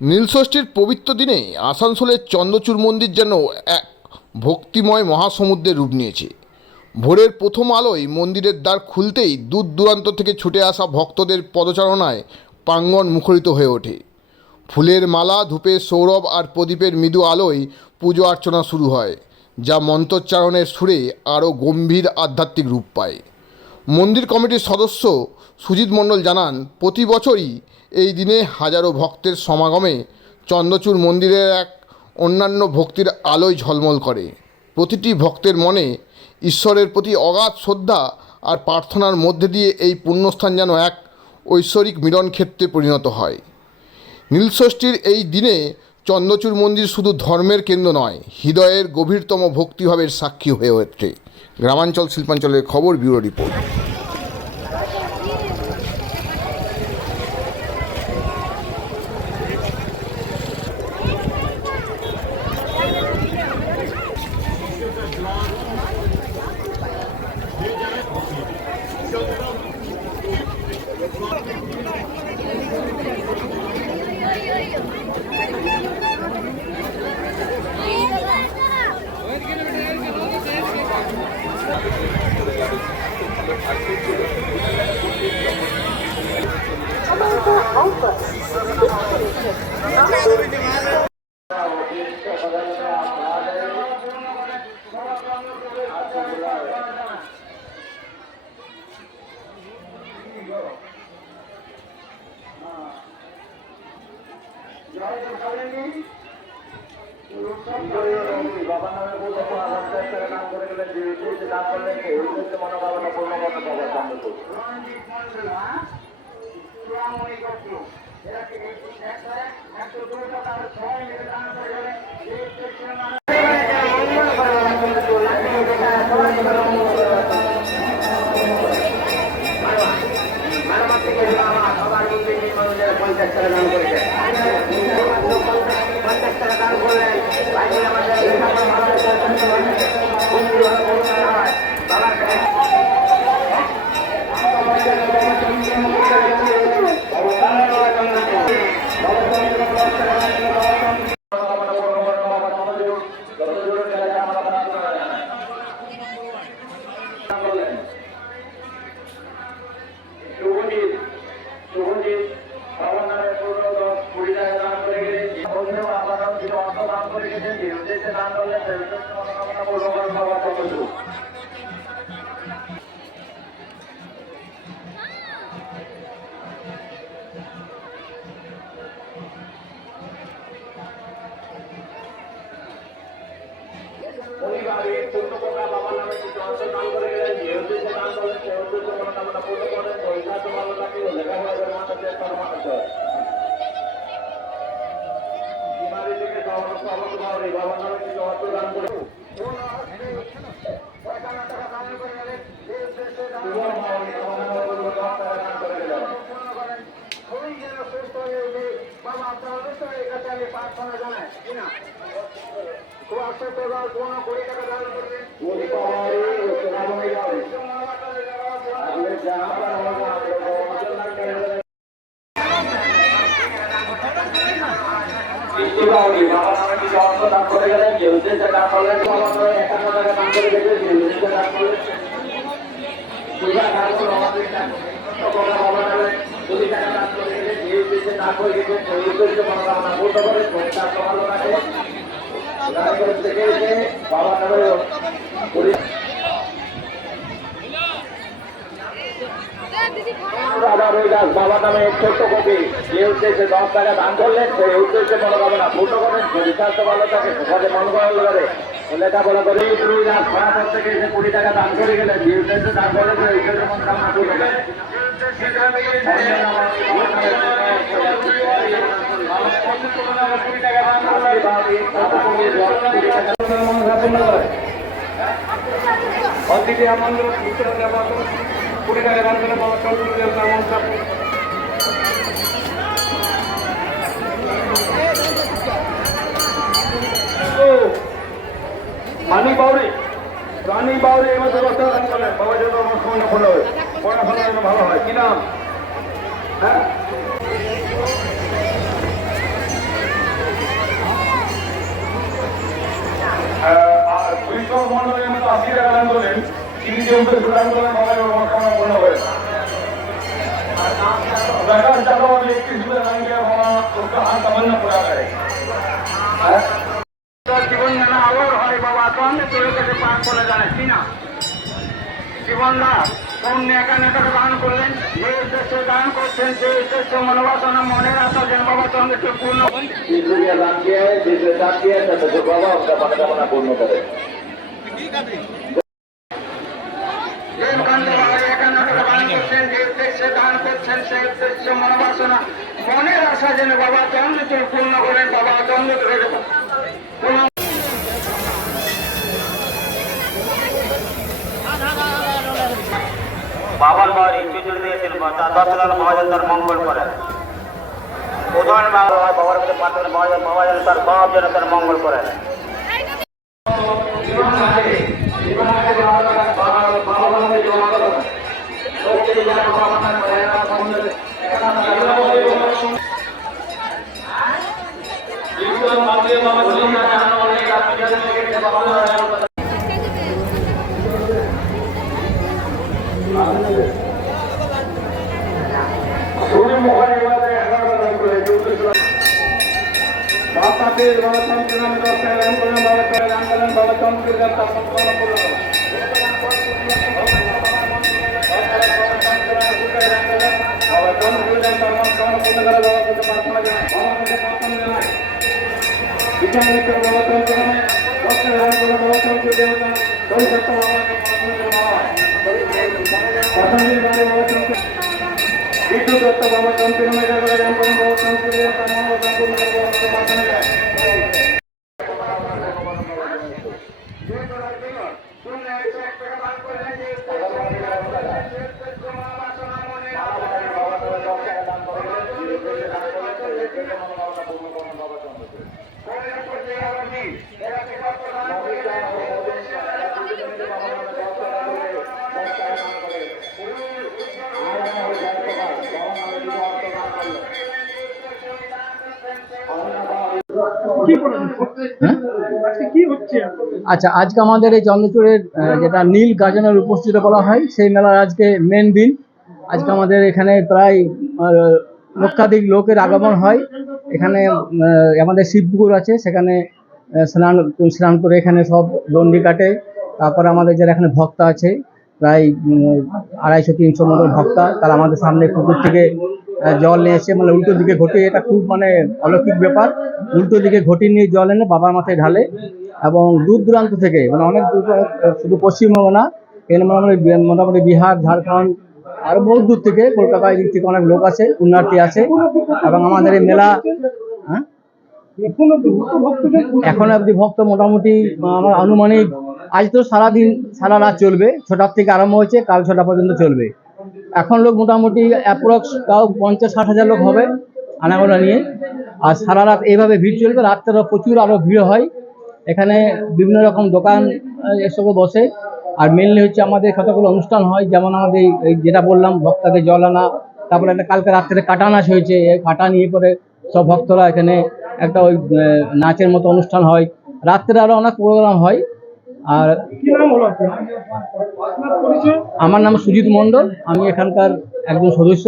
নীলষষ্ঠীর পবিত্র দিনে আসানসোলের চন্দ্রচূড় মন্দির যেন এক ভক্তিময় মহাসমুদ্রের রূপ নিয়েছে। ভোরের প্রথম আলোয় মন্দিরের দ্বার খুলতেই দূর দূরান্ত থেকে ছুটে আসা ভক্তদের পদচারণায় প্রাঙ্গণ মুখরিত হয়ে ওঠে। ফুলের মালা, ধূপের সৌরভ আর প্রদীপের মৃদু আলোয় পুজো অর্চনা শুরু হয়, যা মন্ত্রোচ্চারণের সুরে আরও গম্ভীর আধ্যাত্মিক রূপ পায়। মন্দির কমিটির সদস্য সুজিত মণ্ডল জানান, প্রতি বছরই এই দিনে হাজারো ভক্তের সমাগমে চন্দ্রচূড় মন্দিরের এক অন্যান্য ভক্তির আলোয় ঝলমল করে। প্রতিটি ভক্তের মনে ঈশ্বরের প্রতি অগাধ শ্রদ্ধা আর প্রার্থনার মধ্যে দিয়ে এই পুণ্যস্থান যেন এক ঐশ্বরিক মিলনক্ষেত্রে পরিণত হয়। নীলষষ্ঠীর এই দিনে চন্দ্রচূড় মন্দির শুধু ধর্মের কেন্দ্র নয়, হৃদয়ের গভীরতম ভক্তিভাবের সাক্ষী হয়ে ওঠে। গ্রামাঞ্চল শিল্পাঞ্চলের খবর, ব্যুরো রিপোর্ট। বাবা নামে বলতে নাম করে গেলেন যে উদ্দেশ্যে নাম করলেন সেই উদ্দেশ্যে মনোকামনা পূর্ণ করতে পারবে নাম করেছে পরিবারের ছোট পোকা বাবা নামে কিছু অংশ দান করে গেলেন যে উদ্দেশ্যে দান করলেন সেই উদ্দেশ্যে মনোকামনা পূর্ণ করেন। পরিবার তো ভালো থাকে, লেখাপড়া করে মানুষের মানুষ হয়। বিমারি থেকে সমস্ত অবস্থ বাবা নামে কিছু অর্থ দান করে প্রার্থনা জানায় কিনা দান করে গেলেন যে উদ্দেশ্যে দান করলেন 51 টাকা দান করে গেছে যে উদ্দেশ্যে দান করলেন পূজা দান করে আমাদের বাবা নামে 2 টাকা দান করে গেছে যে উদ্দেশ্যে দান করে গেছে সেই উদ্দেশ্যে মনোকামনা পূর্ণ করে পরিবার ভালো থাকে বাবা নামে বাবা নামে ছোট্ট কপি যে উদ্দেশ্যে 10 টাকা দান করলেন সেই উদ্দেশ্যে মনোকামনা পূর্ণ করেন। যদি স্বাস্থ্য ভালো থাকে সকালে মনোকামনা করে লেখাপড়া করে 2 লাখ খারাপ থেকে এসে 20 টাকা দান করে গেলেন যে উদ্দেশ্যে দান করলেন সেই উদ্দেশ্যে মনোকামনা পূর্ণ করেন। অতিথি আমাদের 20 টাকা দান করে বাবা রানী বাউরি এই মাসে বাবা যেন পড়াশোনা যেন ভালো হয়। কি নাম? হ্যাঁ দ্বিতীয় উদ্দেশ্য দান করেন বাবার মনোকামনা পূর্ণ করে प्रकाश जाधव और 31 जुलाई आएंगे उसका हाथ तमन्ना पूरा करे জীবন নানা আলোর হয় বাবা তো আমি তোর কাছে পাঠ করে জানাচ্ছি না জীবন না কোন এখানে টাকা দান করলেন যে উদ্দেশ্যে দান করছেন সেই উদ্দেশ্য মনোবাসনা মনের আশা যেন বাবা চন্দ্রকে পূর্ণ দান কিया है जिसने दान किया है तो बाबा उसका मनोकामना पूर्ण करे মনোবাসনা মনের আশা যেন বাবা চন্দ্রকে পূর্ণ করেন বাবা চন্দ্রকে বাবার বাবার ইচ্ছু চলে দিয়েছেন 10,000 মহাজন তার মঙ্গল করেন উদাহরণ বাবার কাছে প্রার্থনা মহাজন তার সব যেন তার মঙ্গল করেন আচ্ছা, আজকে আমাদের এই চন্দ্রচূড়ের যেটা নীল গাজনের উপস্থিত বলা হয় সেই মেলার আজকে মেন দিন। আজকে আমাদের এখানে প্রায় লক্ষাধিক লোকের আগমন হয়। এখানে আমাদের শিবপুকুর আছে, সেখানে স্নান করে এখানে সব দণ্ডি কাটে। তারপরে আমাদের যারা এখানে ভক্ত আছে প্রায় 250-300 মতো ভক্তা, তারা আমাদের সামনে পুকুর থেকে জল নিয়ে এসে মানে উল্টো দিকে ঘটে, এটা খুব মানে অলৌকিক ব্যাপার। উল্টো দিকে ঘটি নিয়ে জল এনে বাবার মাথায় ঢালে এবং দূর দূরান্ত থেকে মানে অনেক দূর, শুধু পশ্চিমবঙ্গ না, এখানে মোটামুটি বিহার, ঝাড়খণ্ড আরো বহু দূর থেকে, কলকাতা দিক থেকে অনেক লোক আছে, পুণ্যার্থী আছে। এবং আমাদের এই মেলা এখন অব্দি ভক্ত মোটামুটি আমার আনুমানিক আজ তো সারাদিন সারা রাত চলবে, 6টার থেকে আরম্ভ হয়েছে, কাল 6টা পর্যন্ত চলবে। এখন লোক মোটামুটি অ্যাপ্রক্স তাও 50-60 হাজার লোক হবে আনাগোনা নিয়ে। আর সারা রাত এইভাবে ভিড় চলবে, রাত্রেও প্রচুর আরো ভিড় হয়। এখানে বিভিন্ন রকম দোকান এসবও বসে। আর মেনলি হচ্ছে আমাদের কতগুলো অনুষ্ঠান হয়, যেমন আমাদের এই যেটা বললাম ভক্তদের জল আনা, তারপরে একটা কালকে রাত্রে কাটা নাচ হয়েছে, এই কাটা নিয়ে পরে সব ভক্তরা এখানে একটা ওই নাচের মতো অনুষ্ঠান হয়। রাত্রে আরো অনেক প্রোগ্রাম হয়। আর আমার নাম সুজিত মণ্ডল, আমি এখানকার একজন সদস্য।